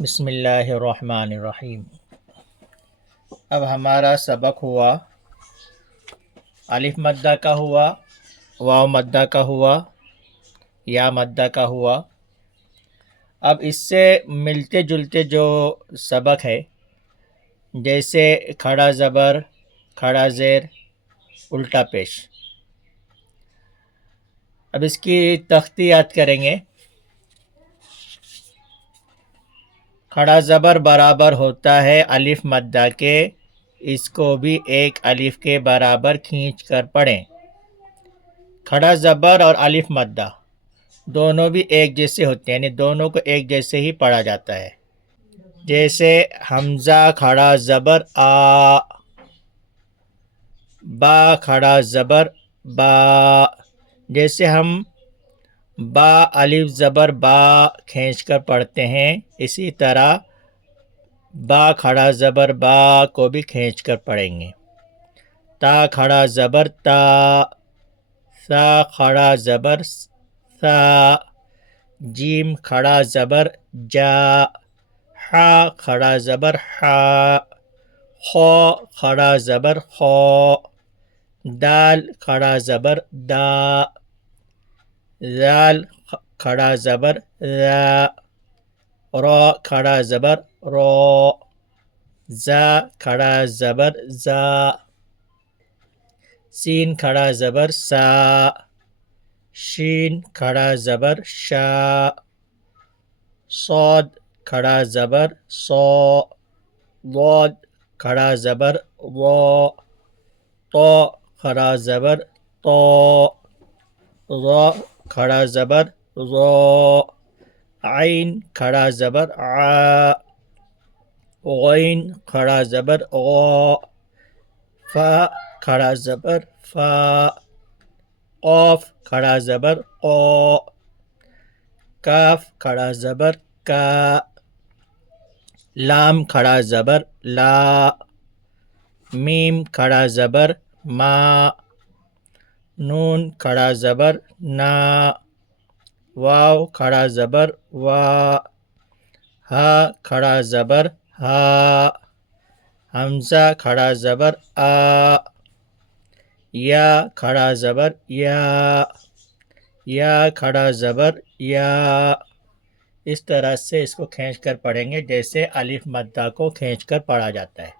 بسم اللہ الرحمن الرحیم۔ اب ہمارا سبق ہوا، الف مدہ کا ہوا، واو مدہ کا ہوا، یا مدہ کا ہوا۔ اب اس سے ملتے جلتے جو سبق ہے، جیسے کھڑا زبر، کھڑا زیر، الٹا پیش۔ اب اس کی تختی یاد کریں گے۔ کھڑا زبر برابر ہوتا ہے الف مدہ کے، اس کو بھی ایک الف کے برابر کھینچ کر پڑھیں۔ کھڑا زبر اور الف مدہ دونوں بھی ایک جیسے ہوتے ہیں، یعنی دونوں کو ایک جیسے ہی پڑھا جاتا ہے۔ جیسے حمزہ کھڑا زبر آ، با کھڑا زبر با۔ جیسے ہم با الف زبر با کھینچ کر پڑھتے ہیں، اسی طرح با کھڑا زبر با کو بھی کھینچ کر پڑھیں گے۔ تا کھڑا زبر تا، سا کھڑا زبر سا، جیم کھڑا زبر جا، حا کھڑا زبر حا، خو کھڑا زبر خو، دال کھڑا زبر دا، زال کھڑا زبر زا، را کھڑا زبر رو، زا کھڑا زبر زا، سین کھڑا زبر سا، شین کھڑا زبر شا، صاد کھڑا زبر صو، ضاد کھڑا زبر ضو، طا کھڑا زبر طو، ظا کھڑا زبر ظو، عین کھڑا زبر عا، غین کھڑا زبر غا، فا کھڑا زبر فا، قاف کھڑا زبر قا، کاف کھڑا زبر کا، لام کھڑا زبر لا، میم کھڑا زبر ما، نون کھڑا زبر نا، واو کھڑا زبر وا، ہا کھڑا زبر ہا، حمزہ کھڑا زبر آ، یا کھڑا زبر یا کھڑا زبر یا۔ اس طرح سے اس کو کھینچ کر پڑھیں گے جیسے الف مدہ کو کھینچ کر پڑھا جاتا ہے۔